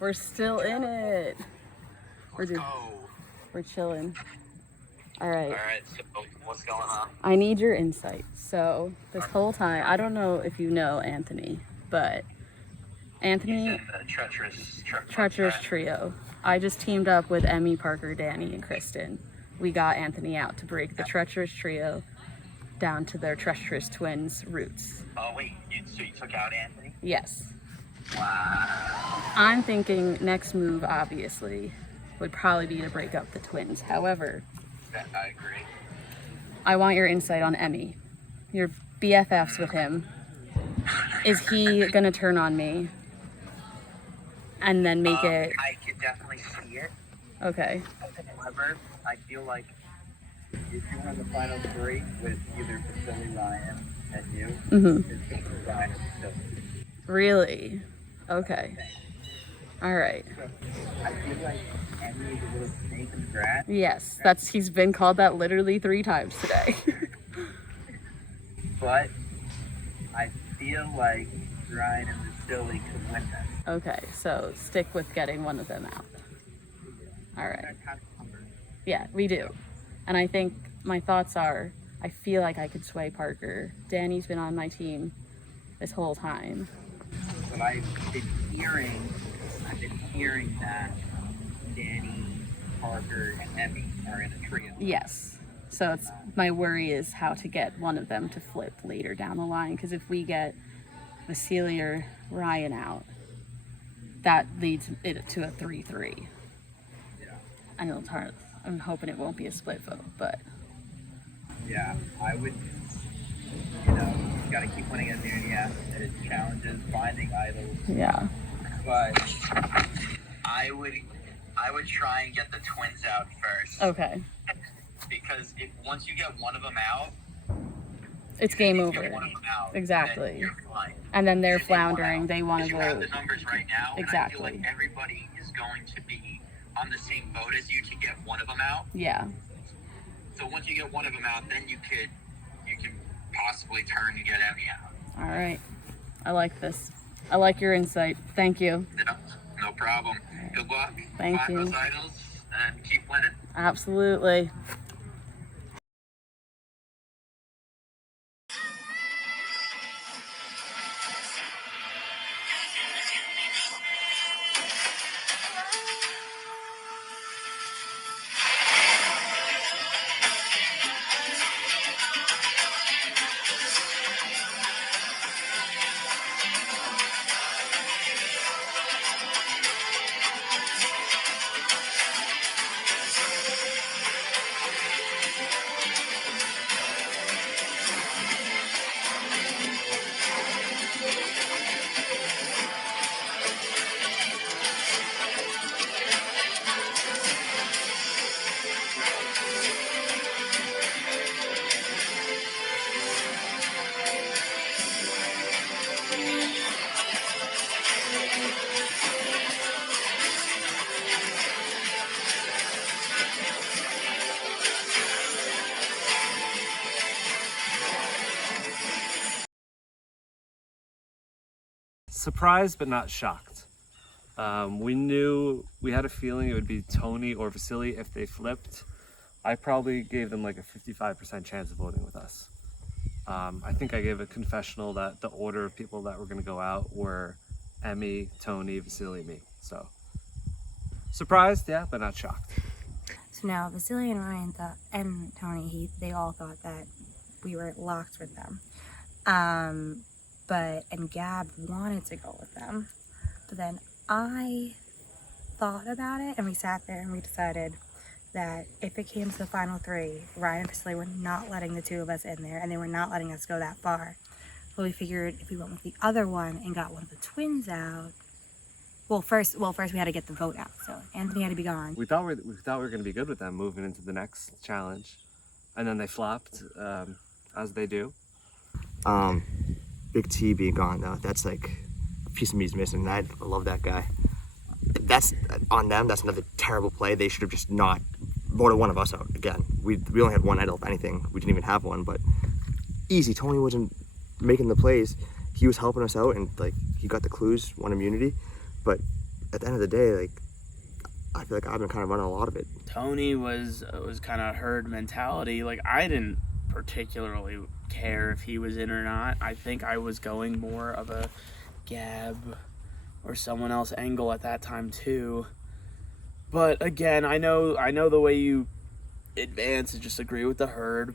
We're still in it. Let's go. We're chilling. All right. All right, so what's going on? I need your insight. So this whole time, I don't know if you know Anthony, but Anthony, He's in the treacherous trio. I just teamed up with Emmy, Parker, Danny, and Kristen. We got Anthony out to break the treacherous trio down to their treacherous twins roots. Oh wait, so you took out Anthony? Yes. Wow. I'm thinking next move, obviously, would probably be to break up the twins. However, I agree. I want your insight on Emmy. You're BFFs with him. Is he gonna turn on me and then make it? I could definitely see it. Okay. However, I feel like if you were in the final three with either Vasily, Ryan, and you, it's going to be Ryan and Vasily. Really? Okay. All right. So I feel like Emmy is a little snake in the grass. Yes, he's been called that literally 3 times today. But I feel like Ryan and Vasily could win this. Okay, so stick with getting one of them out. All right. Yeah, we do. And I think my thoughts are, I feel like I could sway Parker. Danny's been on my team this whole time. But I've been hearing that Danny, Parker, and Emmy are in a trio. Yes. So my worry is how to get one of them to flip later down the line. Because if we get Vasily or Ryan out, that leads it to a 3-3. Yeah. I know it's hard. I'm hoping it won't be a split vote, but yeah, I would. You gotta keep winning at the There's challenges, finding idols. yeah. But I would try and get the twins out first. Okay. Because once you get one of them out, it's game over. Get one of them out, exactly. then you're fine. And then they're floundering. They want to You have vote. the numbers right now. Exactly. And I feel like everybody is going to be on the same boat as you to get one of them out. Yeah. So once you get one of them out, then you can possibly turn and get Emmy out. All right. I like this. I like your insight. Thank you. No problem. Good luck. Thank Find you. those idols and keep winning. Absolutely. Surprised but not shocked. We had a feeling it would be Tony or Vasily if they flipped. I probably gave them like a 55% chance of voting with us. I think I gave a confessional that the order of people that were going to go out were Emmy, Tony, Vasily, me. So surprised, yeah, but not shocked. So now Vasily and Ryan and Tony, they all thought that we were locked with them. And Gab wanted to go with them. But then I thought about it and we sat there and we decided that if it came to the final 3, Ryan and Vasily were not letting the 2 of us in there and they were not letting us go that far. But we figured if we went with the other one and got one of the twins out, first we had to get the vote out, so Anthony had to be gone. We thought we were going to be good with them moving into the next challenge, and then they flopped, as they do. Big T being gone though, that's like a piece of me's missing. I love that guy. That's on them. That's another terrible play. They should have just not voted one of us out again. We only had one idol, if anything. We didn't even have one, but easy. Tony wasn't making the plays. He was helping us out, and like he got the clues, won immunity. But at the end of the day, like, I feel like I've been kind of running a lot of it. Tony was kind of herd mentality. Like, I didn't particularly care if he was in or not. I think I was going more of a Gab or someone else angle at that time too. But again, I know the way you advance is just agree with the herd.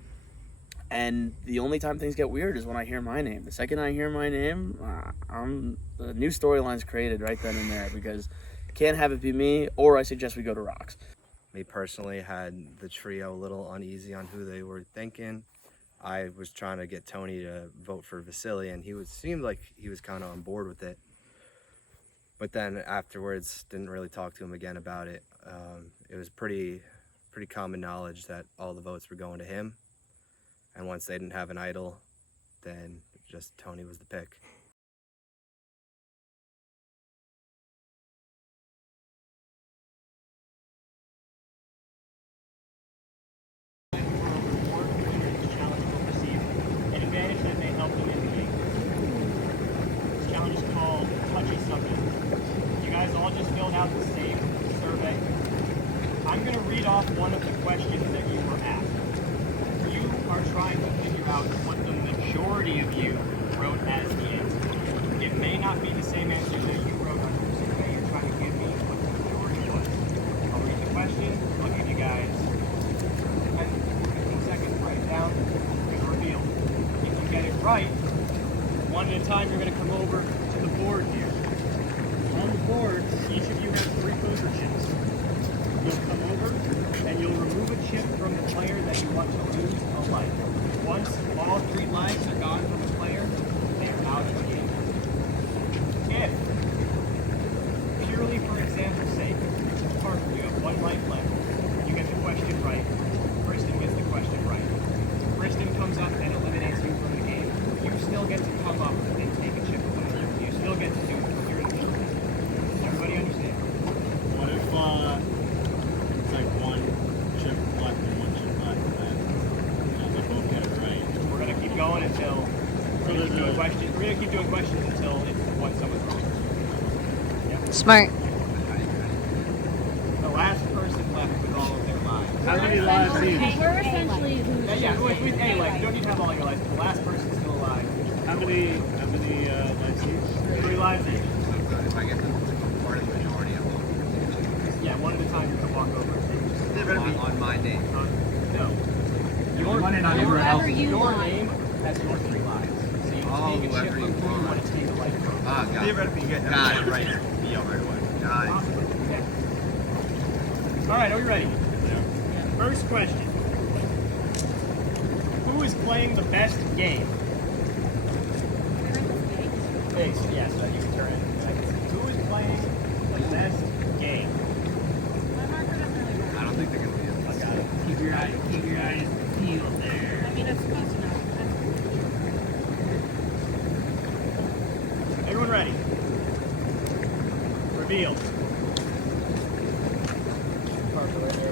And the only time things get weird is when I hear my name. The second I hear my name, the new storyline's created right then and there, because can't have it be me, or I suggest we go to Rocks. Me personally had the trio a little uneasy on who they were thinking. I was trying to get Tony to vote for Vasily, and seemed like he was kind of on board with it. But then afterwards, didn't really talk to him again about it. It was pretty common knowledge that all the votes were going to him. And once they didn't have an idol, then just Tony was the pick. I'm going to read off one of the questions that you were asked. You are trying to figure out what the majority of you wrote as the answer. It may not be the same answer that you wrote on your survey. You're trying to give me what the majority was. I'll read the question. I'll give you guys 10 seconds to write it down. It's revealed. If you get it right, one at a time, you're going to come over to the board here. On the board, each of you have 3 poker chips. You'll come over and you'll remove a chip from the player that you want to lose a life. Once all 3 lives are gone from the player, they are out of the game. If, purely for example's sake, Parker, you have 1 life left, you get the question right, Kristen gets the question right. Kristen comes up and eliminates you from the game. You still get to come up and take a chip away. You still get to do your initial business. Everybody understand? What if, like 1 chip left and 1 chip left, and they both get it right? We're gonna keep going until we're gonna keep doing questions until it's what someone's wrong. Yep. Smart. The last person left with all of their lives. How many lives each? We're essentially With A, like, you don't need to have all your lives. The last person's still alive. How many lives each? 3 lives each. If I get the part of the majority of them. Yeah, one at a time. You can walk over. On my name. No. Your name has your 3 lives. So you take a chip from who you want to take a life from. Got Theoretically, you get Got it. right. Yeah, right away. Got it. Okay. All right, are we ready? Yeah. First question. Who is playing the best game? Base, yes, so you can turn it. Who is playing the best game? I don't think they're gonna be able to. Got it. Keep your eyes peeled there. I mean, it's close enough. Everyone ready? Reveal.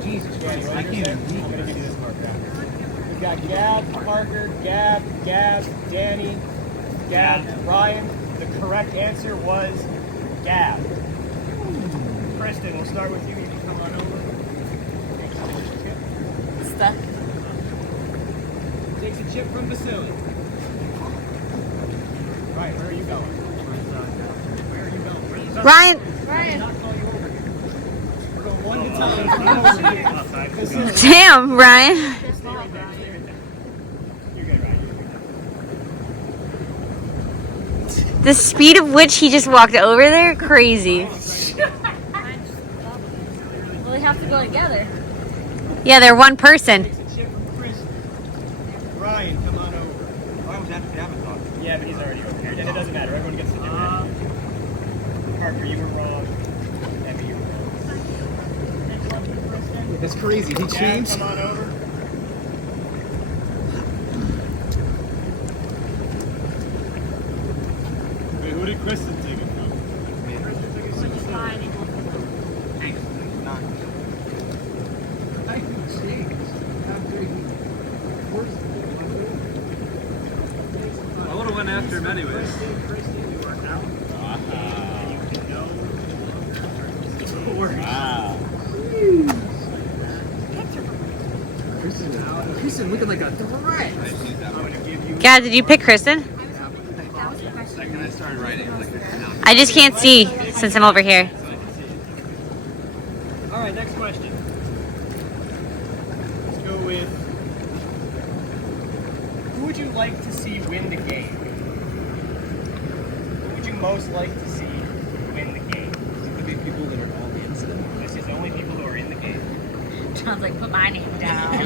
Jesus Christ, I can't even read. I'm gonna give you this mark down. We've got Gab, Parker, Gab, Danny, Gab, Ryan. The correct answer was Gab. Kristen, we'll start with you. You can come on over. Stuck. Takes a chip from Vasily. Right, where are you going? Where are you going? Where's the Ryan. Ryan. Not call you over here. We're going 1 at a time. Damn, Ryan. Stay right there. You're good, Ryan. The speed of which he just walked over there, crazy. Well, they have to go together. Yeah, they're one person. Takes a chip from Chris. Ryan, come on over. Why was that Avatar? Yeah, but he's already over here. And it doesn't matter. Everyone gets to do it. Parker, you were wrong. Emmy, you were wrong. Next one for Kristen. That's crazy. He Dad, changed. come on over. Wait, who did Kristen take it from? I would have went after him anyways. Kristen, you are out. You can no longer Kristen looking like a threat. Gad, did you pick Kristen? Second I started writing, I was like, no. I just can't see since I'm over here. All right, next question. Let's go with, who would you like to see win the game? Who would you most like to see win the game? It could be people that are all in still. This is only people who are in the game. John's like, put my name down.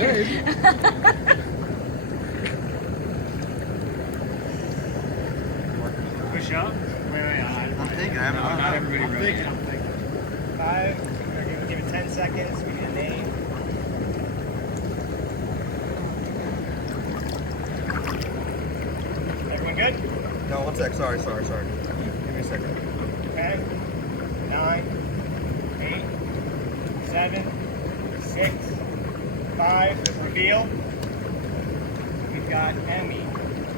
Push up. Wait, I'm thinking. I haven't got everybody ready. I'm thinking. 5. We're going to give it 10 seconds. We need a name. Everyone good? No, 1 sec. Sorry. Give me a second. 10, 9, 8, 7, 6, 5. Reveal. We've got Emmy,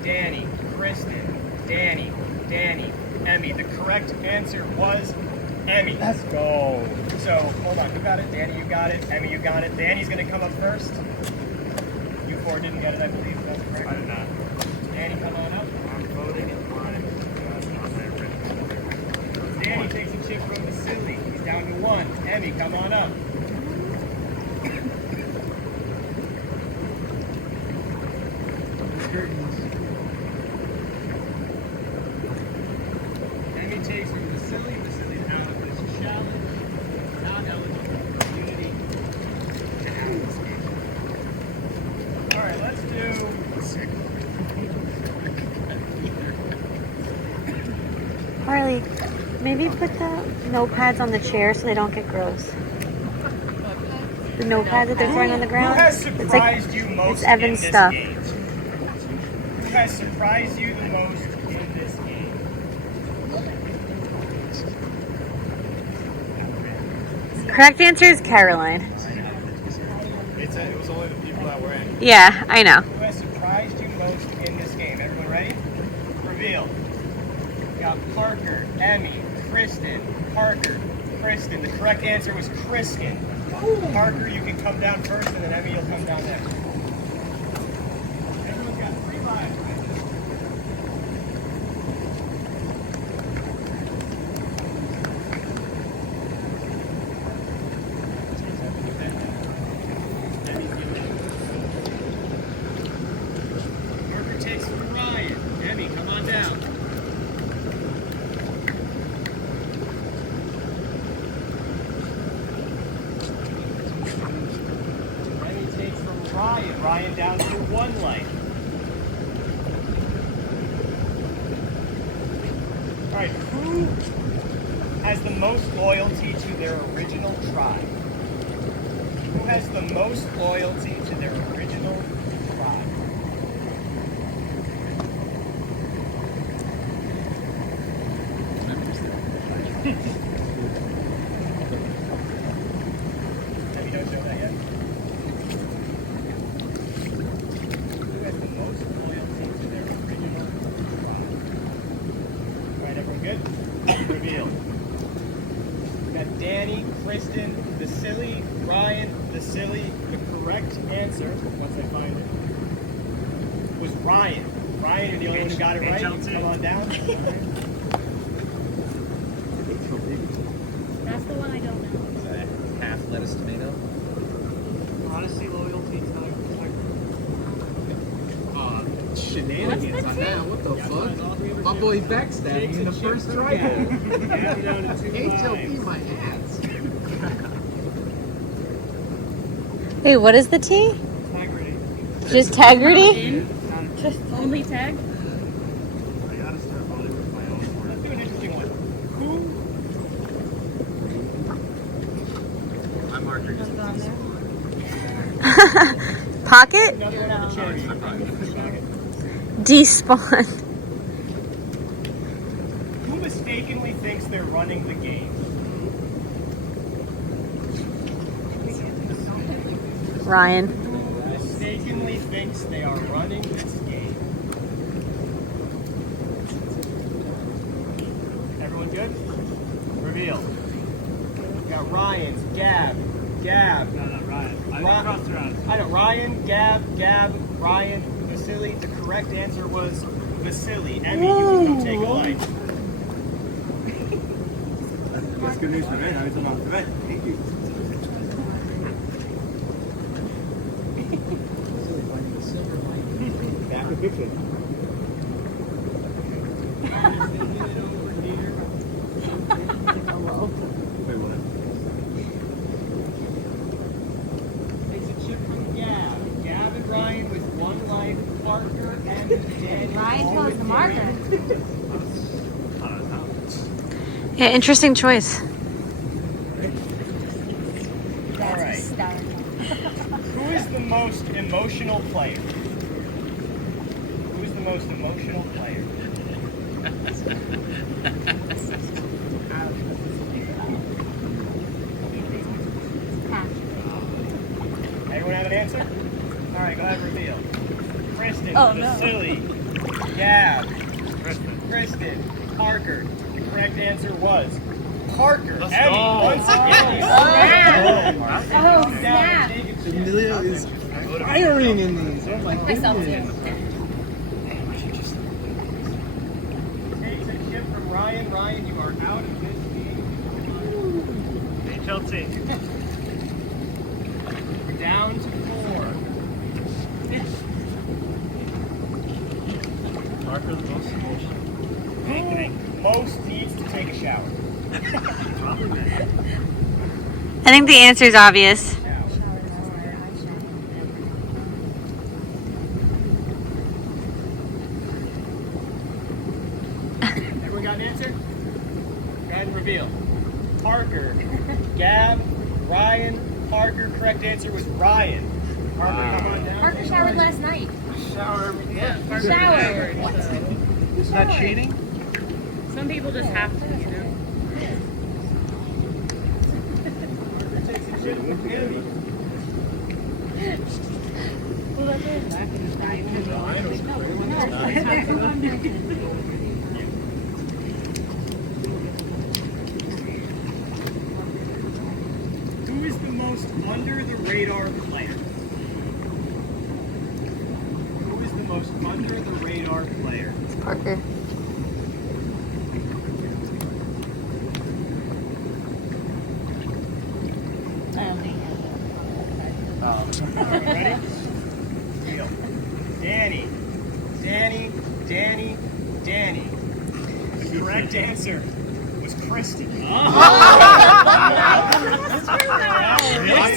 Danny, Kristen, Danny, Emmy. The correct answer was Emmy. Let's go. So, hold on. You got it. Danny, you got it. Emmy, you got it. Danny's going to come up first. You four didn't get it, I believe. That's correct. I did not. Danny, come on up. I'm voting in line. Danny takes a chip from Vasily. He's down to 1. Emmy, come on up. Emmy takes from Vasily. Vasily's out of this challenge. Not eligible for immunity to have this game. Alright, let's do. Harley, maybe put the notepads on the chair so they don't get gross. The notepads that they're throwing on the Who ground. has It's surprised you most it's Evan's in this stuff. game? Who has surprised you the most in this game? Correct answer is Caroline. It was only the people that were in. Yeah, I know. Who has surprised you most in this game? Everyone ready? Reveal. We got Parker, Emmy, Kristen, Parker, Kristen. The correct answer was Kristen. Parker, you can come down first, and then Emmy, you'll come down next. Everyone's got 3 lives. Parker takes from Ryan. Emmy, come on down. Emmy takes from Ryan. Ryan down to 1 life. Alright, who has the most loyalty to their original tribe? Who has the most loyalty to their original tribe? Emmy, don't show that yet. Who has the most loyalty to their original tribe? Alright, everyone good? Reveal. We got Danny, Kristen, Vasily, Ryan, Vasily. The correct answer, once I find it, was Ryan. Ryan, you're the only one who got it right. You can come on down. That's the one I don't know. Half lettuce, tomato. Honesty, loyalty, Shenanigans on that. What the fuck? My boy backstabbed me in the first try. HLP my ass. Hey, what is the T? integrity. Just integrity? Just only tag? I gotta start voting with my own word. Let's do an interesting one. Who? My marker just Pocket? Another one on the chair. Despawn. Who mistakenly thinks they're running the game? Ryan. Who mistakenly thinks they are running this game? Everyone good? Reveal. We got Ryan's, Gab, Gab. No, Ryan. I crossed her out. I know, Ryan, Gab, Ryan, Vasily. The correct answer was Vasily. Emmy, you can come take a light. That's good news for me. I was about to bed. Thank you. Back to picture. Wait, what? Takes a chip from Gab. Gab and Ryan with 1 life. Parker and Daniel. Ryan chose the marker. Yeah, interesting choice. All right. Who is the most emotional player? Who is the most emotional player? Anyone have an answer? All right, go ahead, reveal. Kristen, Vasily, Gab, Kristen, Parker. The correct answer was Parker. Emmy, once again. Snap. Amelia is firing in these. Oh my Myself goodness. too. Takes a chip from Ryan. Ryan, you are out of this game. Chelsea. We're down to 4. Parker the most emotional. Most needs to take a shower. I think the answer is obvious. Everyone got an answer? Go ahead and reveal. Parker, Gab, Ryan, Parker. Correct answer was Ryan. Parker, come on down. Parker showered last night. Shower every day. Yeah, Parker Showered. showered. Is that cheating? Some people just have to, you know. Parker takes a chip from Emmy. Well, that's it. Back in the Ryan. Who is the most under the radar player? Who is the most under the radar player? Parker. I don't think Ready? Deal. Danny. The correct answer was Kristen. I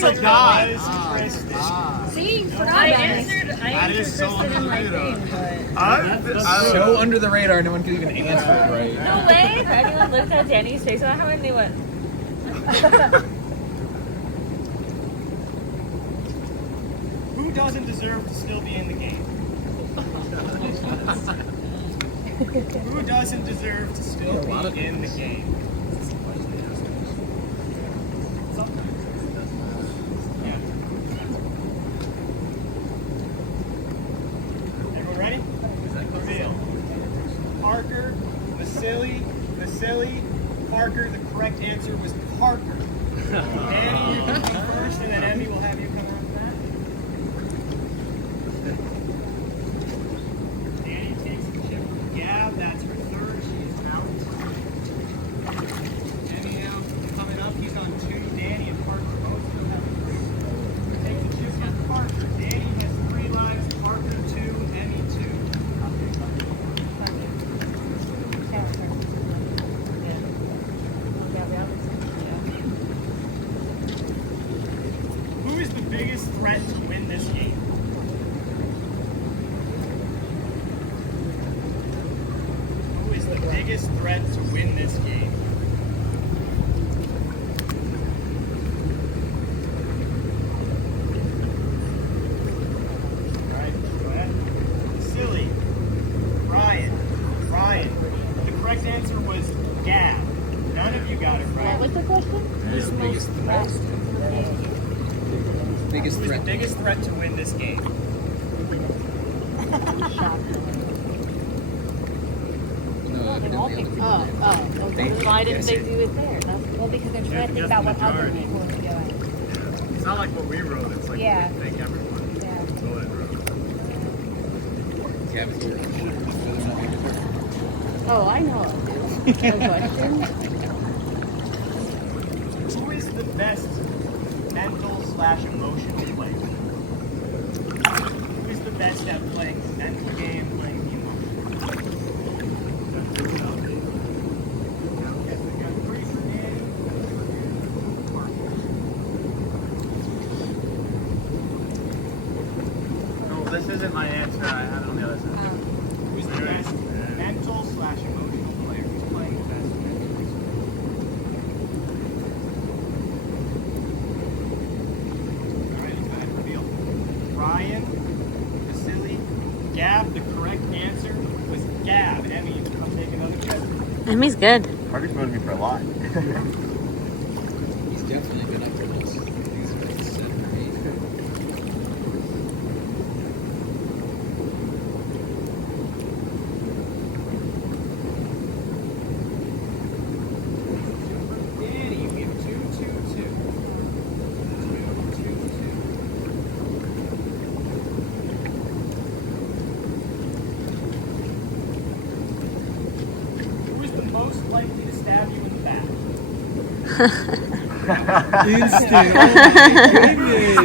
forgot. See, I answered Kristen in my thing, but So under the radar, no one could even answer it right. no way. If anyone looked at Danny's face, that's how I knew it. Who doesn't deserve to still be in the game? Who doesn't deserve to still be in the game? Yeah. Everyone ready? Reveal. Parker, Vasily, Parker. The correct answer was Parker. Danny, you can come first, and then Emmy will have you come after that. Danny takes the chip from Gab. That's her third. She's out. Emmy now coming up. He's on 2. Danny and Parker both still have 3. Takes the chip from Parker. Danny has 3 lives. Parker 2. Emmy 2. Who is the biggest threat to win this game? Who is the biggest threat to win this game? All right, go ahead. Silly. Ryan. The correct answer was Gab. None of you got it right. What's the question? Who's the biggest threat? Biggest Who's the threat. biggest threat to win this game? Why didn't they do it there? Well, because they're trying to think about what other people are doing. It's not like what we wrote. It's like Yeah. what we think everyone wrote. Oh, I know. A question. Who is the best mental/emotional player? Who is the best at playing the mental game, playing the emotional? No, this isn't my answer. I have it on the other side. Who's the best mental/emotional player? Who's playing the best mentally? All right, let's go ahead and reveal. Ryan, Vasily, Gab. The correct answer was Gab. Emmy, you can come take another chip. Emmy's good. Parker's voted me for a lot. He's definitely been up for this. He's 7 or 8. Danny, we have 2-2-2. 2-2-2. Who is the most likely to stab you in the back? Instant.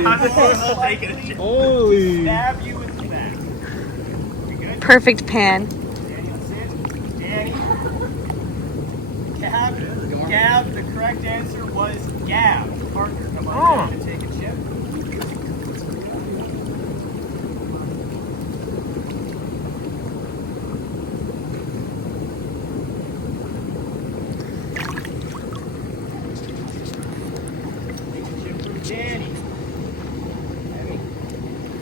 I'm the most likely to Holy. stab you in the back. You good? Perfect pan. Danny, let's see it. Danny. Gab, the correct answer was Gab. Parker, come on and take a chip. Take a chip from Danny. Emmy,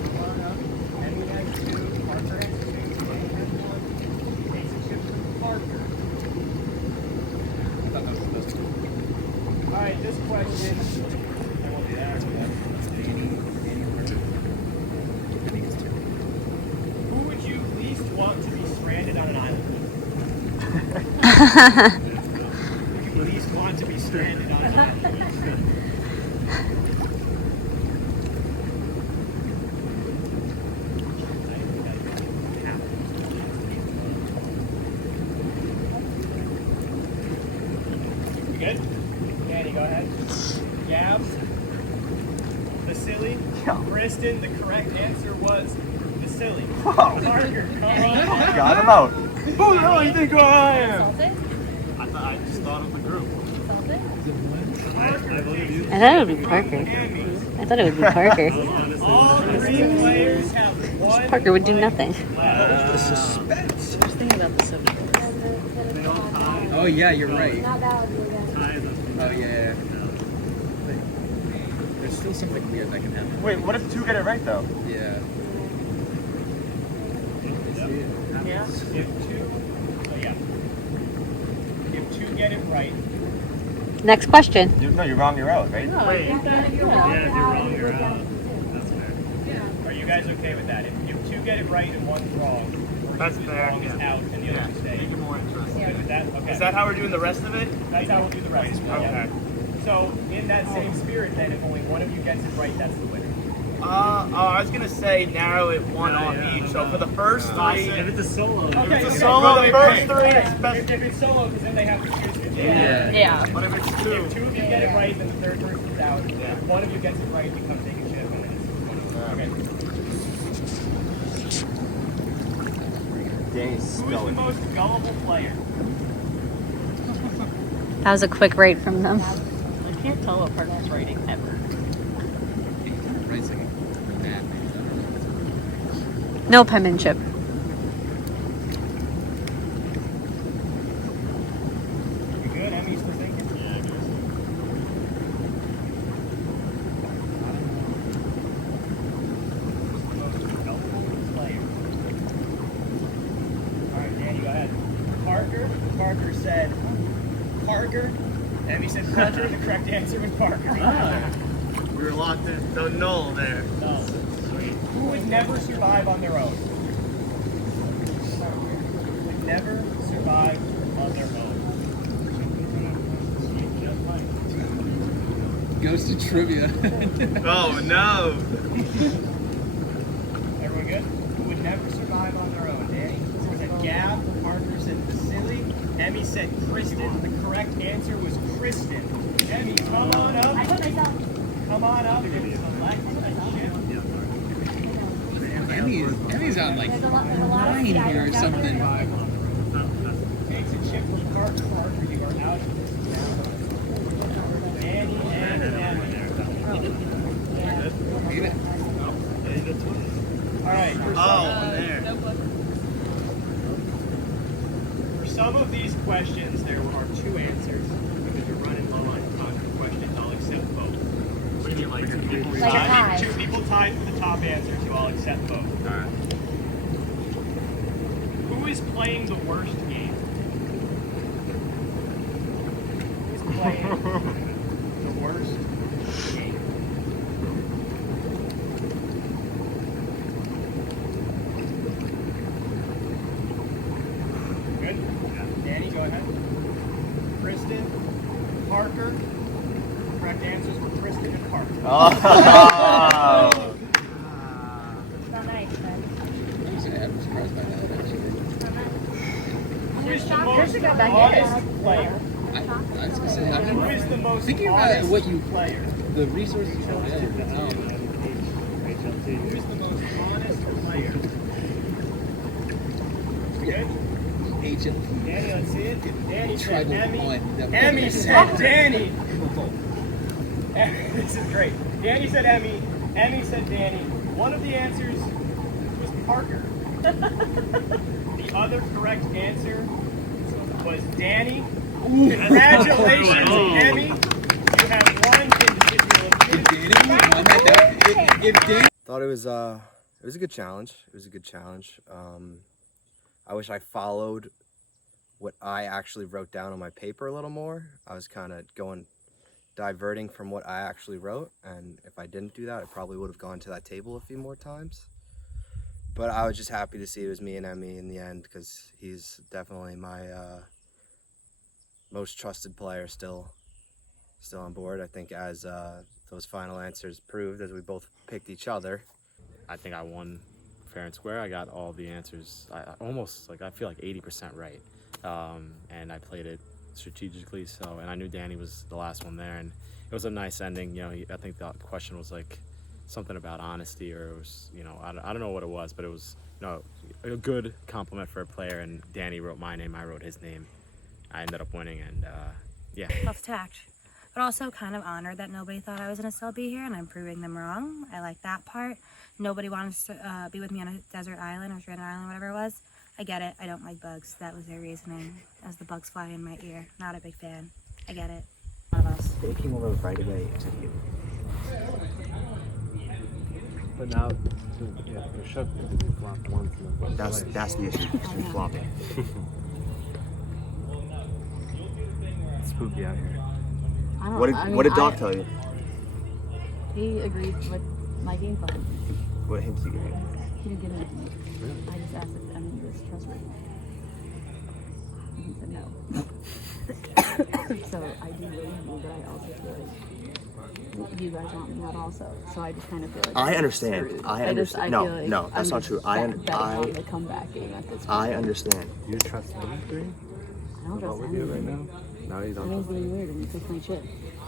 come on up. Emmy has 2. Parker has 2. Danny has 1. Takes a chip from Parker. All right, this question. I won't do that. Who would you least want to be stranded on an island with? Who would you least want to be stranded on an island with? You good? Danny, go ahead. Gab, Vasily, Kristen, the correct answer was Vasily. Parker, come on. Got him out. Who the hell do you think I am? I just thought of the group. I believe you. I thought it would be Parker. I thought it would be Parker. All 3 players have 1. Parker would do nothing. The suspense. I was thinking about the civil. Oh yeah, you're right. Not that one. Oh yeah. There's still something weird that can happen. Wait, what if 2 get it right though? Yeah. Yeah. If 2 get it right, Next question. No, you're wrong, you're out, right? No, I think that, Yeah, if you're wrong, you're out. That's fair. are you guys okay with that? If 2 get it right and 1's wrong, or That's who's fair, wrong is yeah. out and the other one stays. Make it more interesting. Good with that? Okay. Is that how we're doing the rest of it? That's how we'll do the rest of it. Okay. So, in that same spirit, then, if only one of you gets it right, that's the winner. I was gonna say narrow it 1 off each. So for the first 3, If it's a solo. Okay, If it's a okay. solo, the first 3 Okay. is best. If it's solo, because then they have to choose between. Yeah. But if it's 2, If 2 of you get it right, then the third person's out. If 1 of you gets it right, you come take a chip, and then it's okay. Danny's Who is the most gullible player? That was a quick rate from them. I can't tell what Parker's writing ever. No penmanship. You good? Emmy's for thinking? Yeah, I guess. Who's the most gullible player? Alright, Danny, go ahead. Parker said Parker. Emmy said Parker. The correct answer was Parker. We were locked in. No null there. No. Who would never survive on their own? Would never survive on their own. goes to trivia. Oh no! Everyone good? Who would never survive on their own? Danny said Gab, Parker said Vasily, Emmy said Kristen. The correct answer was Kristen. Emmy, come on up. I put myself. Come on up and select a ship. Emmy's on like 9 here or something. Takes a chip from Parker. Parker, you are out. Danny and Emmy. All right. Oh, there. For some of these questions, there are 2 answers. Because you're running low on time for questions, I'll accept both. What do you mean, like 2 people? Like a tie. 2 people tied for the top answer, so I'll accept both. All right. Who is playing the worst game? Who's playing the worst game? Good? Danny, go ahead. Kristen, Parker. Correct answers were Kristen and Parker. Oh. It's not nice, but. I'm surprised by that actually. Who is the Chris most got back honest player? I was gonna say, I Who is the mean, most thinking about honest what you, player? the resources you have, Who is the most honest player? Good? HLP. Danny, let's see it. Danny said Tribal Emmy. one, definitely. Emmy said Danny. This is great. Danny said Emmy. Emmy said Danny. One of the answers was Parker. The other correct answer was Danny. Congratulations, Emmy. You have one individual. Thought it was a good challenge. It was a good challenge. I wish I followed what I actually wrote down on my paper a little more. I was kind of diverting from what I actually wrote, and if I didn't do that, I probably would have gone to that table a few more times. But I was just happy to see it was me and Emmy in the end, because he's definitely my most trusted player still on board. I think as those final answers proved, as we both picked each other. I think I won fair and square. I got all the answers. I almost, like, I feel like 80% right. And I played it strategically. So, and I knew Danny was the last one there, and it was a nice ending. You know, I think the question was like something about honesty, or it was, you know, I don't know what it was, but it was, you know, a good compliment for a player. And Danny wrote my name, I wrote his name. I ended up winning, and yeah. Tough tact. But also kind of honored that nobody thought I was going to still be here, and I'm proving them wrong. I like that part. Nobody wanted to be with me on a desert island or stranded island, whatever it was. I get it. I don't like bugs. That was their reasoning. As the bugs fly in my ear. Not a big fan. I get it. One of us. They came over right away to you. But now, yeah, your ship could be flopped once. And then That's the issue. It's flopping. it's spooky out here. I don't, What did Doc tell you? He agreed with my game plan. What hints did you give me? He didn't give me anything. I just asked if Emmy was trustworthy. And he said no. So I do really Emmy, but I also feel like you guys want me out also. So I just kind of feel like I understand. screwed. I understand. feel like No, that's I'm not true. betting on the comeback game at this point. I understand. You trust me, three? I don't trust What we do right anything. now? No, you don't. It was really weird when you took my chip.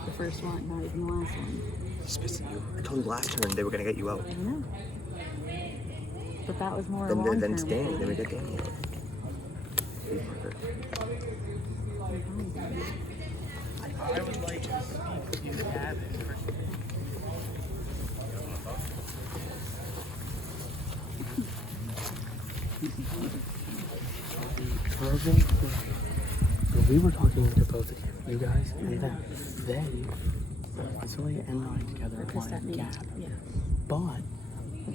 The first one, not even the last one. He's pissing you. I told you last turn they were gonna get you out. I know. But that was more Then long-term. it's Danny. Then we get Danny out. I would like to speak to Gavin. We were talking to both of you guys, and then they, Vasily and I together wanted Gab. Yeah. But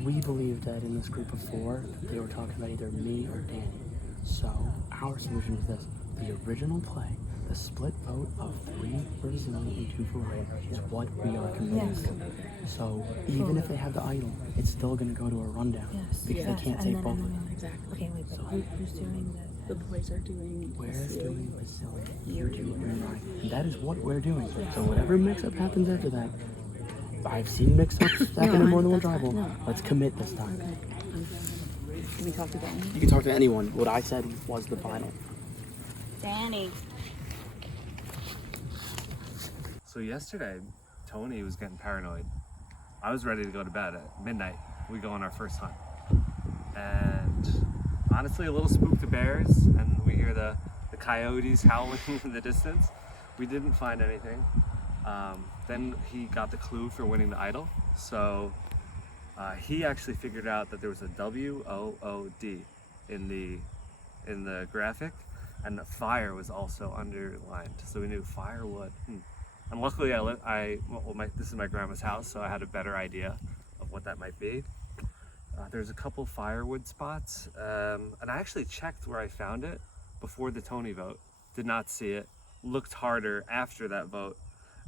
we believed that in this group of 4, that they were talking about either me or Danny. So our solution is this: the original play, the split vote of 3 for Vasily and 2 for Ray, is what we are committing to. So even if they have the idol, it's still going to go to a rundown because they can't take both of them. Exactly. Okay, wait, but who's doing the The boys are doing We're Vasily. doing Vasily. You're doing Ryan. And that is what we're doing. So whatever mix-up happens after that, I've seen mix-ups happen in more than one tribal. Let's commit this time. Can we talk to Danny? You can talk to anyone. What I said was the final. Danny. So yesterday, Tony was getting paranoid. I was ready to go to bed at midnight. We go on our first hunt. And honestly, a little spooked the bears, and we hear the coyotes howling in the distance. We didn't find anything. Then he got the clue for winning the idol. So he actually figured out that there was a WOOD in the graphic, and the fire was also underlined. So we knew firewood. And luckily, this is my grandma's house, so I had a better idea of what that might be. There's a couple firewood spots, and I actually checked where I found it before the Tony vote. Did not see it. Looked harder after that vote,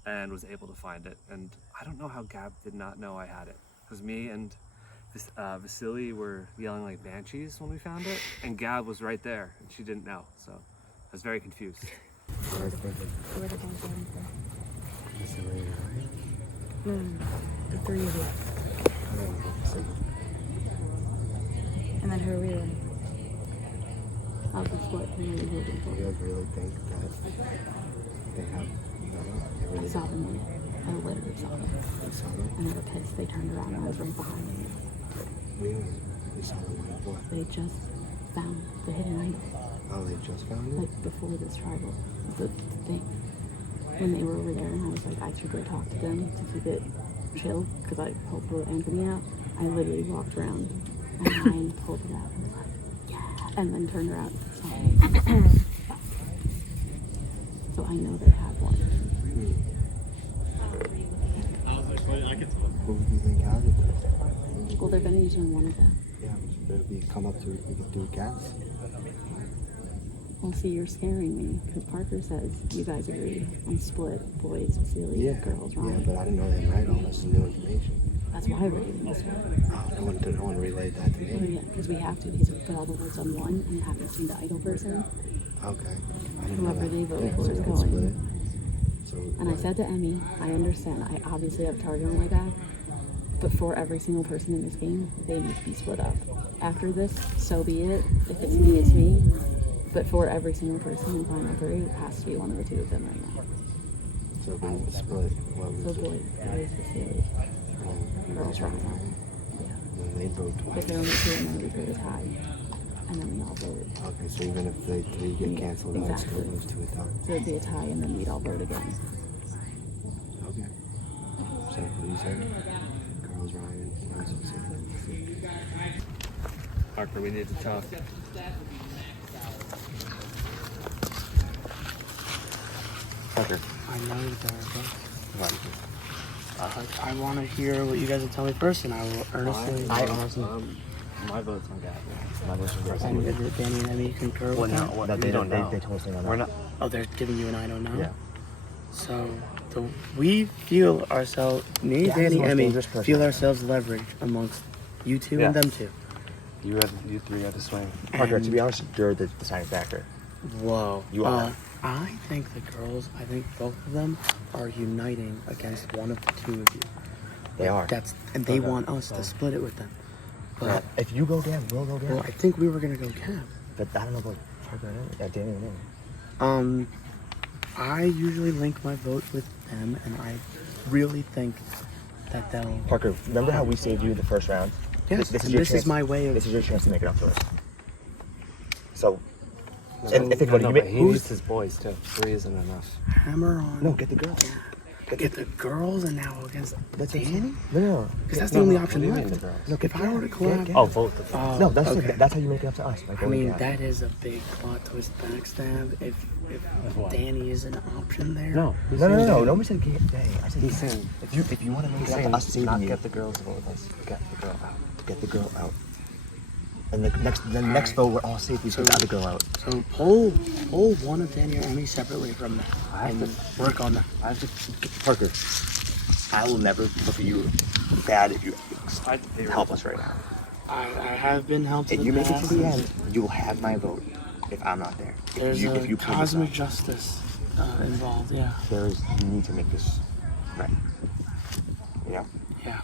and was able to find it. And I don't know how Gab did not know I had it, because me and Vasily were yelling like banshees when we found it, and Gab was right there, and she didn't know. So I was very confused. Where the boys going for? The three of you. And then who are we running? I'll be split. Who are you voting for? You guys really think that they have no? I saw them. I literally saw them. You saw them? And they were pissed. They turned around and I was right behind them. We saw them before. They just found the hidden idol. Oh, they just found it? Like before this tribal. The thing. When they were over there and I was like, I should go talk to them to keep it chill because I helped pull Anthony out. I literally walked around and Ryan pulled it out and was like, yeah, and then turned around and saw me. So I know they have one. Who do you think has it? Well, they're gonna use one of them. Yeah, but if we come up to it, we can do gas. Well, see, you're scaring me because Parker says you guys agree on split boys, Vasily, girls, Ryan. Yeah, but I didn't know they write all this new information. That's why we're doing this one. No one relayed that to Oh, me. yeah, because we have to. Because we put all the votes on one and you haven't seen the idol person. Okay. Whoever they vote for is going. And I said to Emmy, I understand. I obviously have target on my back. But for every single person in this game, they need to be split up. After this, so be it. If it's me, it's me. But for every single person in Final 3, it has to be one of the two of them right now. So we need to split. So boys, Vasily. Girls, Ryan. Yeah. And they vote If twice. they're only two, and then we go to tie. And then we all vote. Okay, so even if they three get canceled out, it still Exactly. goes to a tie. So it'd be a tie, and then we'd all vote again. Okay. So what do you say? Girls, Ryan, Vasily. Parker, we need to talk. Parker. I know you're there, but I want to hear what you guys will tell me first, and I will earnestly. I honestly. My vote's on Gab. My vote's on Gab. And did Danny and Emmy concur with that? No, they don't. They told us they don't know. We're not. Oh, they're giving you an I don't know? Yeah. So, we feel ourselves, me, Yeah, Danny, he's the most Emmy, dangerous person. feel ourselves leverage amongst you two and them two. You three had to swing. Parker, to be honest, you're the deciding factor. Whoa. You are. I think the girls, I think both of them are uniting against one of the two of you. They are. And they want us to split it with them. But, If you go down, we'll go down. well, I think we were going to go Cab. But I don't know about Parker and Danny and Emmy. I usually link my vote with them, and I really think that they'll... Parker, remember how we saved you the first round? Yes, This and your this is chance- my way of... This is your chance to make it up to us. So, and think about it. He needs his boys too. 3 isn't enough. Hammer on. No, get the girls. Get the girls and now against Danny? No. Because that's the only option What do you mean left. the girls? No, If I were to collab... Oh, vote the girls. No, okay. that's how you make it up to us. Like, I mean, that is a big plot twist backstab. If what? Danny is an option there. No. No. Nobody said Danny. I said He's Danny. saying. If you want to make He's it up saying to us saving not you, get the girls to vote with us. Get the girl out. get the girl out. And the next vote, we're all safe. We get the other girl out. So pull one of Danny or Emmy separately from that and work on that. I have to. Parker, I will never look at you bad if you help us right now. I have been helped. If you make it to the end, you will have my vote. if I'm not there. There's if you a pull this cosmic off, justice involved, yeah. you need to make this right. You know? Yeah.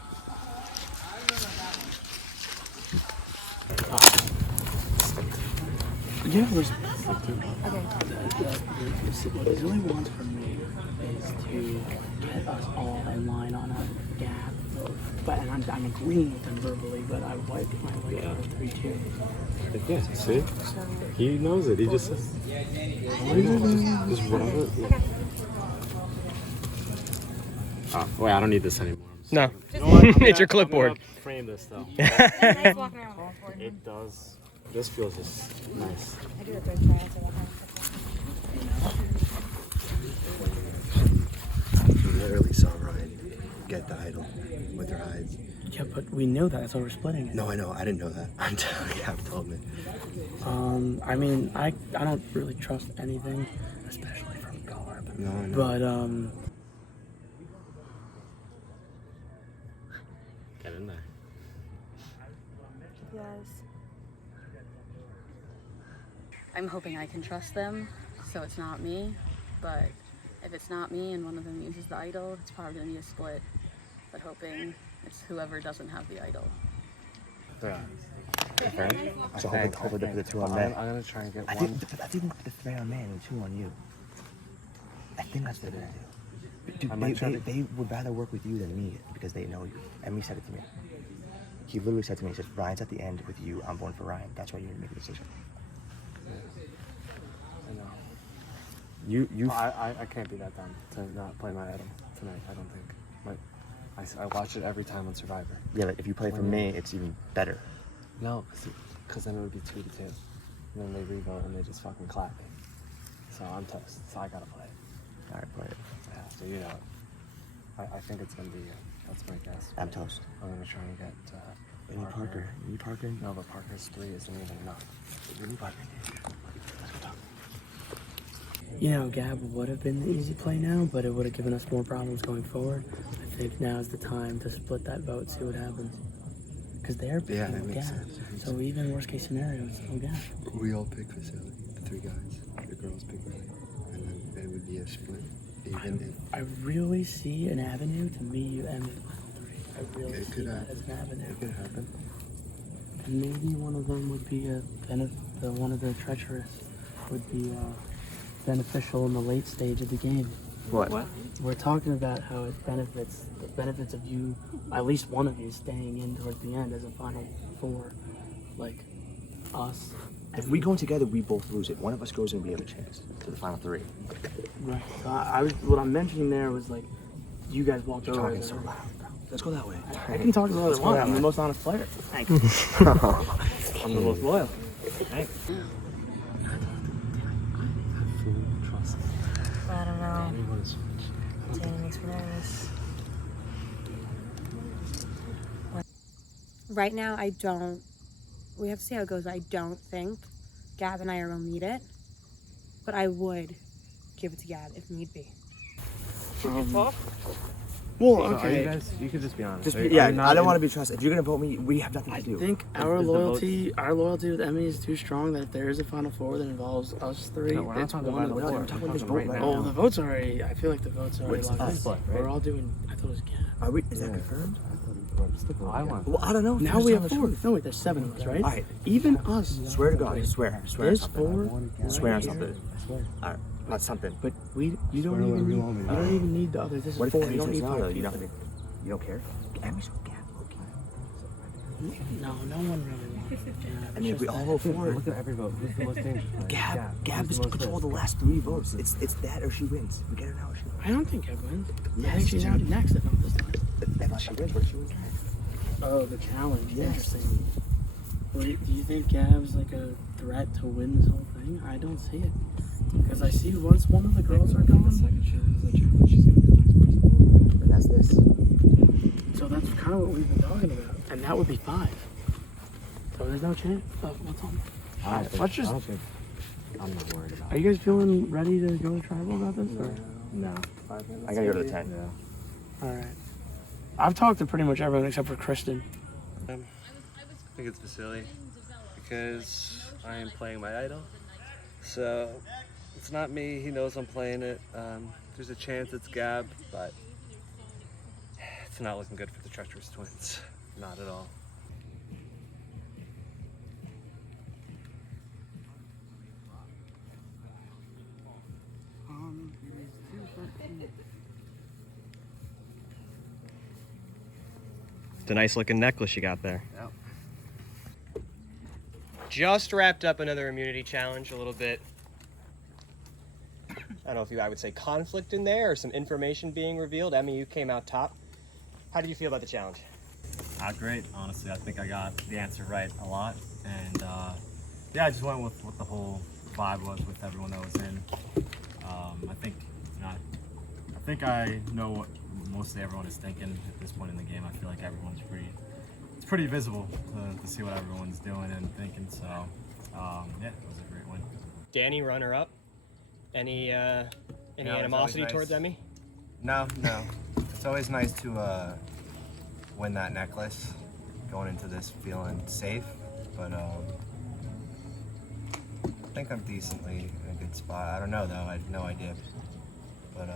Yeah, there's what Zilly wants from me is to get us all in line on a gap. But and I'm agreeing with him verbally, but I wiped my way out of 3-2. Yeah, see? He knows it. He just says, just whatever. Okay. Oh, wait, I don't need this anymore. No. You know what? It's your clipboard. I'm gonna frame this though. Nice walking around with a It does. This feels just nice. I do a good try to walk around. You literally saw Ryan get the idol with her eyes. Yeah, but we knew that, so we're splitting it. No, I know. I didn't know that. I'm telling you, Gav told me. I mean, I don't really trust anything, especially from Garb. No, I know. But Get in there. Yes. I'm hoping I can trust them, so it's not me. But if it's not me and one of them uses the idol, it's probably gonna be a split. But hoping it's whoever doesn't have the idol. Yeah. Okay. So hopefully the two on men. I'm gonna try and get I one. think the 3 on man and 2 on you. I think that's what they're gonna do. Dude, I might try to- they would rather work with you than me because they know you. And he said it to me. He literally said to me, he said, Ryan's at the end with you. I'm going for Ryan. That's why you need to make a decision. I know. You. I can't be that dumb to not play my item tonight. I don't think. I watch it every time on Survivor. Yeah, but if you play for me, it's even better. No, because then it would be 2-2. And then they revote and they just fucking clap me. So I'm toast. So I gotta play it. All right, play it. Yeah, so you know it. I think it's gonna be you. That's my guess. I'm toast. I'm gonna try and get We need Parker. You need Parker? No, but Parker's 3 isn't even enough. We need Parker. Let's go talk. you know, Gab would have been the easy play now, but it would have given us more problems going forward. I think now is the time to split that vote, see what happens. Because they're picking that makes Gab. sense. So even worst case scenario, it's still Gab. We all pick facility. The 3 guys. The girls pick Ryan. And then it would be a split. I really see an avenue to me, you, and the final 3. I really It see could that happen. as an avenue. It could happen. And maybe one of them would be one of the treacherous would be beneficial in the late stage of the game. What? We're talking about how the benefits of you, at least one of you, staying in towards the end as a final 4, like us. If we go together, we both lose it. One of us goes and we have a chance to the final 3. Right. So what I'm mentioning there was like, you guys walked You're over. talking so loud, bro. Let's go that way. I can talk as loud as I want. I'm the most honest player. Thank you. I'm the most loyal. Thanks. I don't know. Danny makes me nervous. Right now, I don't. We have to see how it goes. I don't think Gab and I are gonna need it, but I would give it to Gab if need be. Well, Are okay. you guys? You could just be honest. I don't want to be trusted. If you're gonna vote me, we have nothing to do. I think our loyalty with Emmy is too strong that if there is a final 4 that involves us 3, No, we're not it's talking one about of the the 4. vote. talking about this We're vote talking right right now. Oh, the votes already. I feel like the votes are already Wait, locked in. split, right? We're all doing. I thought it was Gab. Are we? Is that confirmed? I want. Well, I don't know. Now we have 4. No, wait, there's 7 of us, right? All right. Even us. Swear to God. Swear on There's something. 4. Swear on right something. here. All right. Not something. But you don't even need the others. This is What if 4. Emmy You don't says need no, 5 though? people. You don't care? Emmy's so Gab. No one really wants it. I mean, if we all vote for it. Look at every vote. Who's the most dangerous? Gab is control the last 3 votes. It's that or she wins. We get her now or she wins. I don't think Gab wins. Yes, I think she's out next if I'm this time. If she wins, what if she wins? Oh, the challenge. Yes. Interesting. Wait, do you think Gab's like a threat to win this whole thing? I don't see it. Because I see once one of the girls are gone. And that's this. So that's kind of what we've been talking about. And that would be 5. So there's no chance. What's on? Let's just. I'm not worried about. Are you guys feeling ready to go to tribal about this? Or? No. 5 minutes. I gotta go to the 10. Yeah. All right. I've talked to pretty much everyone except for Kristen. I think it's Vasily because I am playing my idol, So it's not me. He knows I'm playing it. There's a chance it's Gab, but it's not looking good for the treacherous twins. Not at all. It's a nice looking necklace you got there. Yep. Just wrapped up another immunity challenge, a little bit, I don't know if I would say conflict in there or some information being revealed. Emmy, you came out top. How did you feel about the challenge? Great, honestly. I think I got the answer right a lot. And yeah, I just went with what the whole vibe was with everyone that was in. I think I know what mostly everyone is thinking at this point in the game. I feel like everyone's pretty visible to see what everyone's doing and thinking. So yeah, it was a great win. Danny, runner up. Any it's animosity always towards nice. Emmy? No. It's always nice to win that necklace, going into this feeling safe. But I think I'm decently in a good spot. I don't know though. I have no idea. But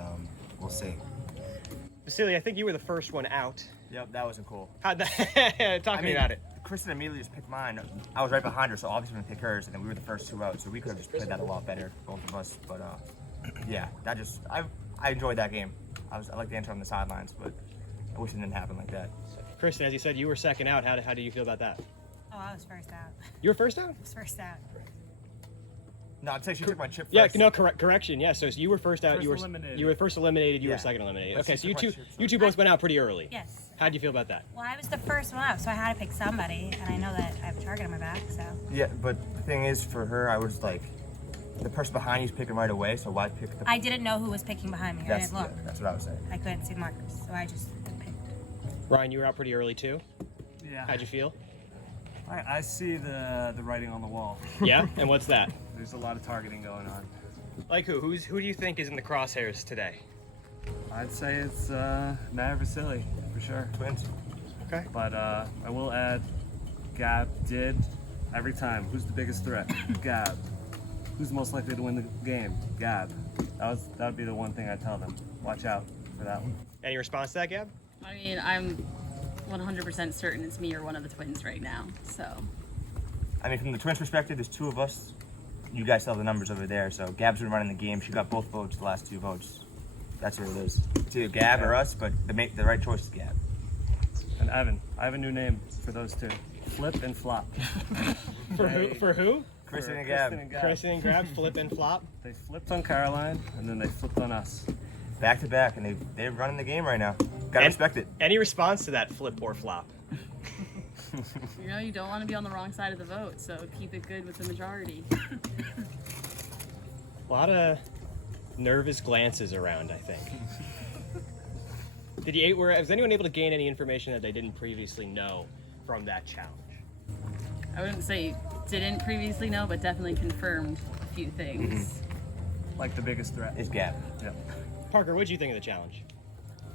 we'll see. Vasily, I think you were the first one out. Yep, that wasn't cool. How'd that? Talk to me about it. Kristen immediately just picked mine. I was right behind her, so obviously I'm gonna pick hers, and then we were the first two out, so we could have just played that a lot better, both of us. But yeah, I enjoyed that game. I like the answer on the sidelines, but I wish it didn't happen like that. Kristen, as you said, you were second out. How do you feel about that? Oh, I was first out. You were first out? I was first out. No, I'd say she took my chip first. Yeah, no, correction. Yeah, so you were first out. First you were first eliminated. You Yeah. were second eliminated. But Okay, she so took my chip you two both went out pretty early. Yes. How'd you feel about that? Well, I was the first one out, so I had to pick somebody, and I know that I have a target on my back, so. Yeah, but the thing is, for her, I was like, the person behind you's picking right away, so why pick the... I didn't know who was picking behind me. I didn't look. That's what I was saying. I couldn't see the markers, so I just picked. Ryan, you were out pretty early too. Yeah. How'd you feel? I see the writing on the wall. Yeah, and what's that? There's a lot of targeting going on. Like who? Who do you think is in the crosshairs today? I'd say it's Matt or Vasily, for sure. Twins. Okay. But I will add, Gab did every time. Who's the biggest threat? Gab. Who's most likely to win the game? Gab. That would be the one thing I'd tell them. Watch out for that one. Any response to that, Gab? I mean, I'm 100% certain it's me or one of the twins right now, so. I mean, from the Twins' perspective, there's two of us. You guys saw the numbers over there, so Gab's been running the game. She got both votes, the last two votes. That's who it is. It's either Gab or us, but the right choice is Gab. And Evan, I have a new name for those two. Flip and flop. For who? Kristen and Gab. Kristen and Gab, flip and flop. They flipped on Caroline, and then they flipped on us. Back to back, and they're running the game right now. Gotta respect it. Any response to that flip or flop? You know, you don't want to be on the wrong side of the vote, so keep it good with the majority. A lot of nervous glances around, I think. Was anyone able to gain any information that they didn't previously know from that challenge? I wouldn't say didn't previously know, but definitely confirmed a few things. Like the biggest threat. It's Gab. Yep. Parker, what'd you think of the challenge?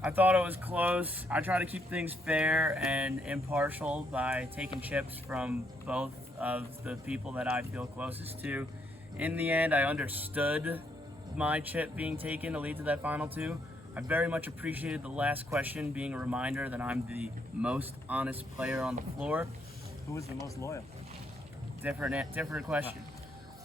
I thought it was close. I try to keep things fair and impartial by taking chips from both of the people that I feel closest to. In the end, I understood my chip being taken to lead to that final two. I very much appreciated the last question being a reminder that I'm the most honest player on the floor. Who was the most loyal? Different question.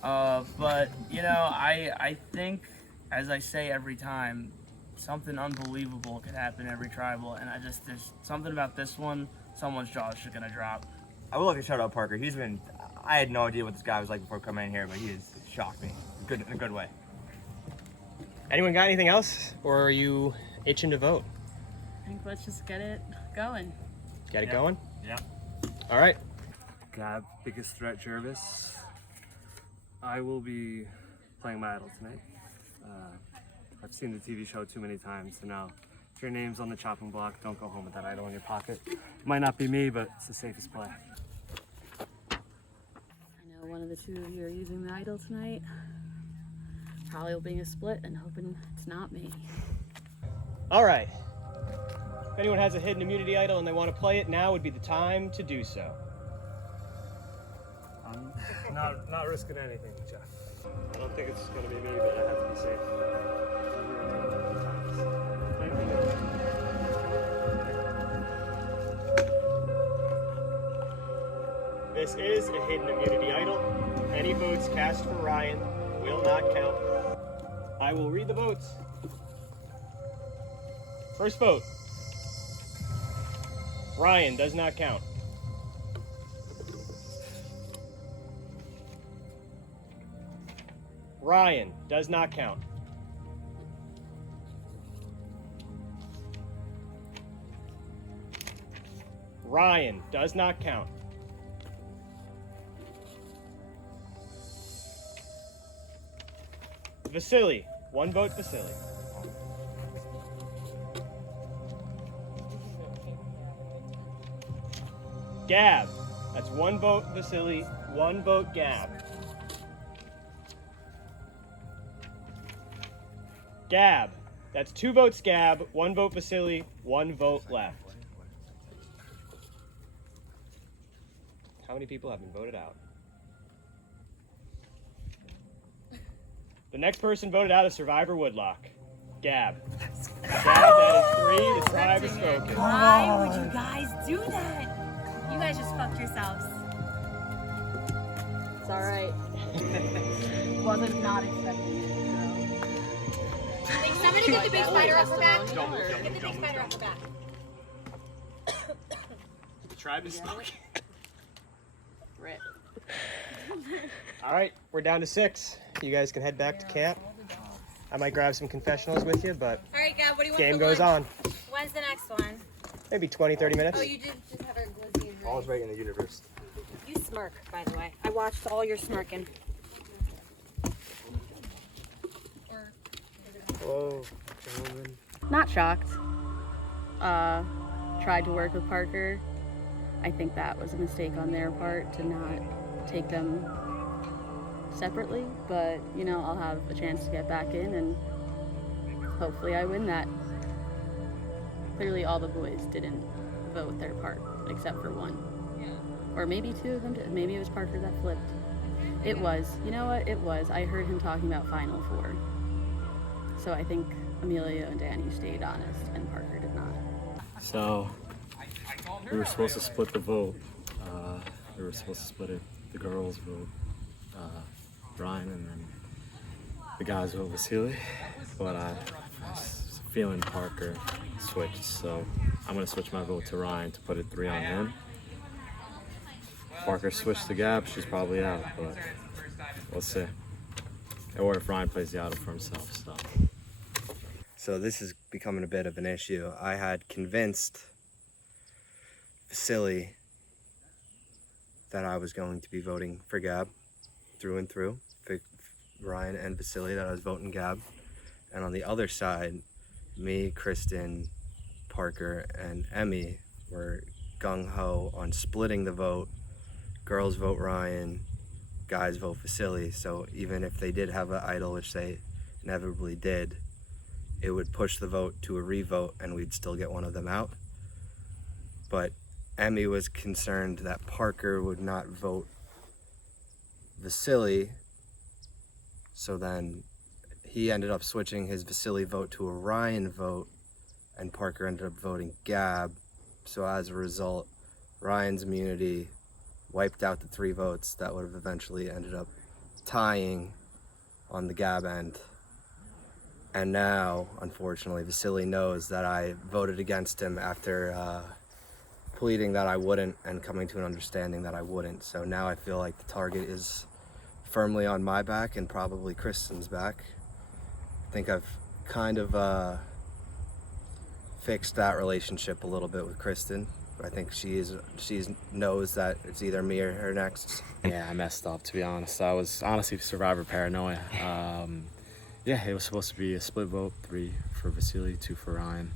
But, you know, I think, as I say every time, something unbelievable could happen every tribal, and there's something about this one, someone's jaw is just gonna drop. I would like to shout out Parker. I had no idea what this guy was like before coming in here, but he has shocked me. In a good way. Anyone got anything else, or are you itching to vote? I think let's just get it going. Get it going? Yeah. All right. Gab, biggest threat, Jervis. I will be playing my idol tonight. I've seen the TV show too many times to know if your name's on the chopping block, don't go home with that idol in your pocket. It might not be me, but it's the safest play. I know one of the two of you are using the idol tonight. Probably will be a split and hoping it's not me. All right. If anyone has a hidden immunity idol and they want to play it, now would be the time to do so. I'm not risking anything, Jeff. I don't think it's gonna be me, but I have to be safe. This is a hidden immunity idol. Any votes cast for Ryan will not count. I will read the votes. First vote. Ryan does not count. Ryan does not count. Ryan does not count. Vasily, 1 vote Vasily. Gab, that's 1 vote Vasily, 1 vote Gab. Gab, that's 2 votes Gab, 1 vote Vasily, 1 vote left. How many people have been voted out? The next person voted out is Survivor Woodloch. Gab. Gab, that is 3. The tribe is spoken. Why would you guys do that? You guys just fucked yourselves. It's alright. Wasn't not expecting it, Think somebody get the big spider off her back. Don't move, Get the big don't move, spider off her back. The tribe is spoken. Rip. All right, we're down to 6. You guys can head back to camp. I might grab some confessionals with you, but All right, Gab, what do you want game for goes lunch? on. When's the next one? Maybe 20, 30 minutes. Oh, you did just have a glizzy. All's right in the universe. You smirk, by the way. I watched all your smirking. Whoa, gentlemen. Not shocked. Tried to work with Parker. I think that was a mistake on their part to not take them separately, but you know, I'll have a chance to get back in and hopefully I win that. Clearly all the boys didn't vote their part except for 1. Or maybe 2 of them did. Maybe it was Parker that flipped. It was. You know what? It was. I heard him talking about Final 4. So I think Amelia and Danny stayed honest and Parker did not. So we were supposed to split the vote. We were supposed to split it. The girls vote Ryan and then the guys vote Vasily. But I was feeling Parker switched, so I'm gonna switch my vote to Ryan to put it 3 on him. Parker switched to Gab, she's probably out, but we'll see. Or if Ryan plays the auto for himself, so. So this is becoming a bit of an issue. I had convinced Vasily that I was going to be voting for Gab through and through. For Ryan and Vasily, that I was voting Gab. And on the other side, me, Kristen, Parker, and Emmy were gung-ho on splitting the vote. Girls vote Ryan, guys vote Vasily. So even if they did have an idol, which they inevitably did, it would push the vote to a revote and we'd still get one of them out. But Emmy was concerned that Parker would not vote Vasily, so then he ended up switching his Vasily vote to a Ryan vote and Parker ended up voting Gab. So as a result, Ryan's immunity wiped out the 3 votes that would have eventually ended up tying on the Gab end. And now, unfortunately, Vasily knows that I voted against him after pleading that I wouldn't and coming to an understanding that I wouldn't. So now I feel like the target is firmly on my back and probably Kristen's back. I think I've kind of fixed that relationship a little bit with Kristen. I think she knows that it's either me or her next. Yeah, I messed up, to be honest. I was honestly Survivor paranoia. Yeah, it was supposed to be a split vote, 3 for Vasily, 2 for Ryan.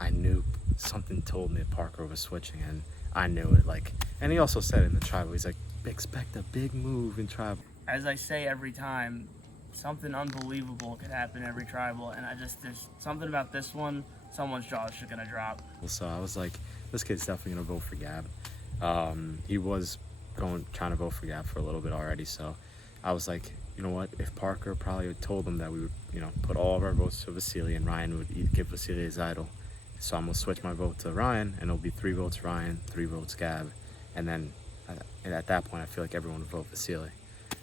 I knew something told me Parker was switching, and I knew it. And he also said in the tribal, he's like, expect a big move in tribal. As I say every time, something unbelievable could happen every tribal, and there's something about this one, someone's jaw is just gonna drop. So I was like, this kid's definitely gonna vote for Gab. He was trying to vote for Gab for a little bit already, so I was like, you know what, if Parker probably told them that we would, you know, put all of our votes to Vasily and Ryan would give Vasily his idol. So I'm gonna switch my vote to Ryan, and it'll be 3 votes Ryan, 3 votes Gab, and then at that point I feel like everyone would vote Vasily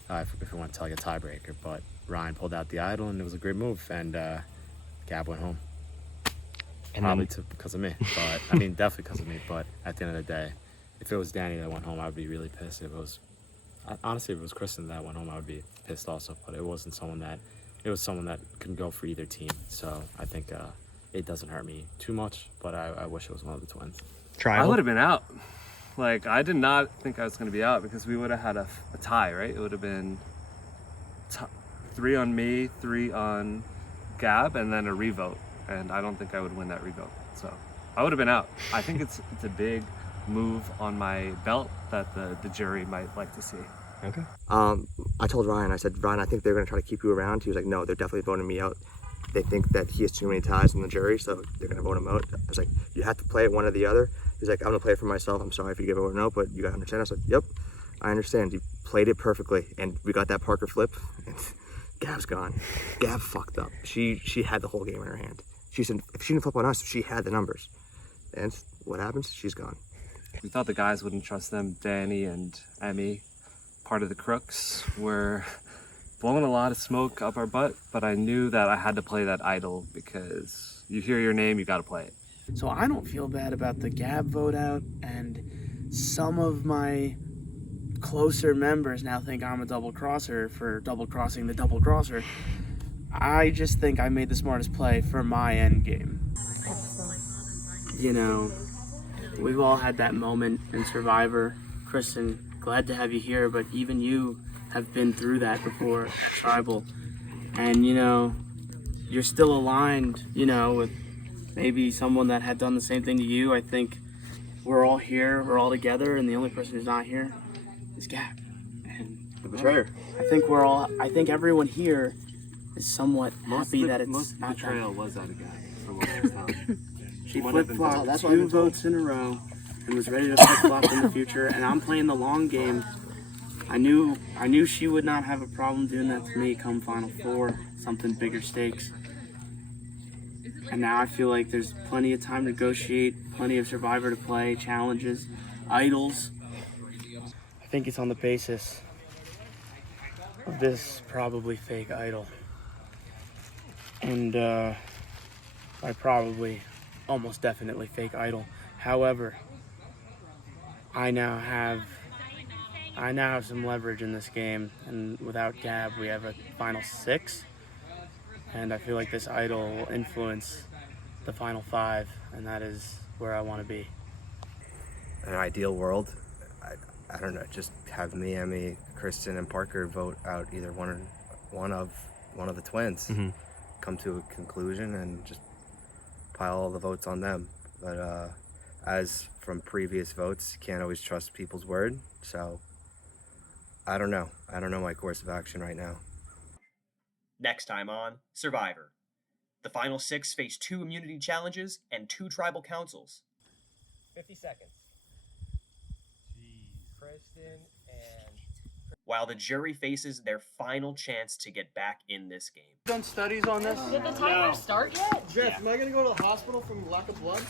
if we want to like a tiebreaker. But Ryan pulled out the idol, and it was a great move, and Gab went home. And Probably because of me, but I mean definitely because of me. But at the end of the day, if it was Danny that went home, I would be really pissed. If it was honestly, if it was Kristen that went home, I would be pissed also. But it wasn't someone that. It was someone that couldn't go for either team. So I think it doesn't hurt me too much. But I wish it was one of the twins. I would have been out. Like, I did not think I was going to be out because we would have had a tie, right? It would have been 3 on me, 3 on Gab, and then a revote. And I don't think I would win that revote. So I would have been out. I think it's a big move on my belt that the jury might like to see. Okay. I told Ryan, I said, Ryan, I think they're going to try to keep you around. He was like, no, they're definitely voting me out. They think that he has too many ties in the jury, so they're going to vote him out. I was like, you have to play it one or the other. He's like, I'm going to play it for myself. I'm sorry if you give it or no, but you got to understand. I was like, yep, I understand. You played it perfectly, and we got that Parker flip, and Gab's gone. Gab fucked up. She had the whole game in her hand. She said, if she didn't flip on us, she had the numbers. And what happens? She's gone. We thought the guys wouldn't trust them. Danny and Emmy, part of the crooks, were blowing a lot of smoke up our butt, but I knew that I had to play that idol because you hear your name, you got to play it. So I don't feel bad about the Gab vote out, and some of my closer members now think I'm a double crosser for double crossing the double crosser. I just think I made the smartest play for my end game. You know, we've all had that moment in Survivor. Kristen, glad to have you here, but even you have been through that before at Tribal. And, you know, you're still aligned, you know, with maybe someone that had done the same thing to you. I think we're all here, we're all together, and the only person who's not here is Gab. And the betrayer. I think everyone here is somewhat happy that it's most of the not betrayal was out of Gab for what it was telling. She flip-flopped 2 votes in a row and was ready to flip-flop in the future, and I'm playing the long game. I knew she would not have a problem doing that to me come Final Four, something bigger stakes. And now I feel like there's plenty of time to negotiate, plenty of Survivor to play, challenges, idols. I think it's on the basis of this probably fake idol. And by probably, almost definitely fake idol. However, I now have some leverage in this game, and without Gab, we have a final 6. And I feel like this idol will influence the final 5, and that is where I want to be. In an ideal world, I don't know, just have me, Emmy, Kristen, and Parker vote out either one of the twins. Mm-hmm. Come to a conclusion and just pile all the votes on them. But as from previous votes, you can't always trust people's word. So I don't know my course of action right now. Next time on Survivor. The final 6 face 2 immunity challenges and 2 tribal councils. 50 seconds. Kristen and... While the jury faces their final chance to get back in this game. Done studies on this? Did the timer start yet? Jeff, am I gonna go to the hospital from lack of blood?